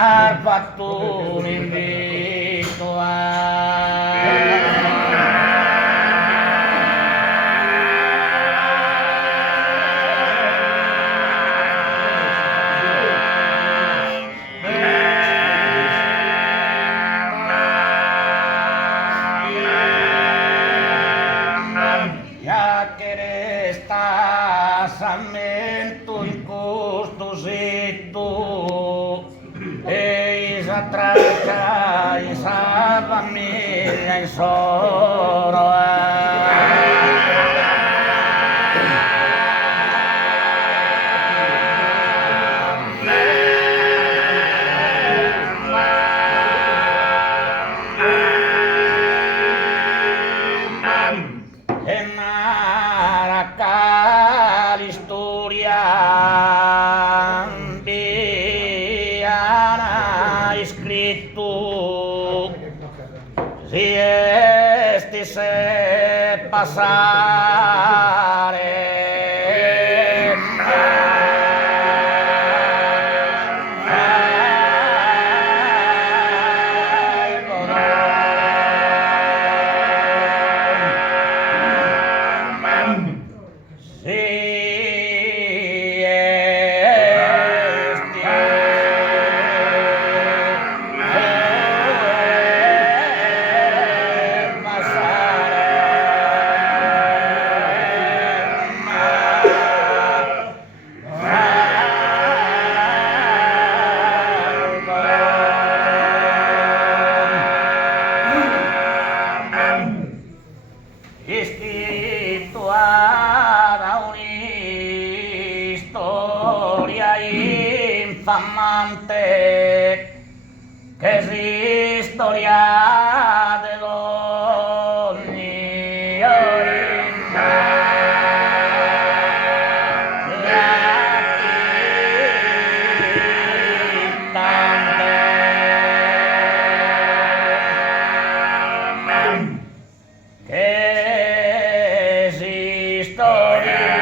arpa tu mi invito ya que estás amento in costosito e s'attraccia in sa famiglia in soro l'storia viana scritto si se passare scrittuata un'istoria infamante che si storia de donne che si storia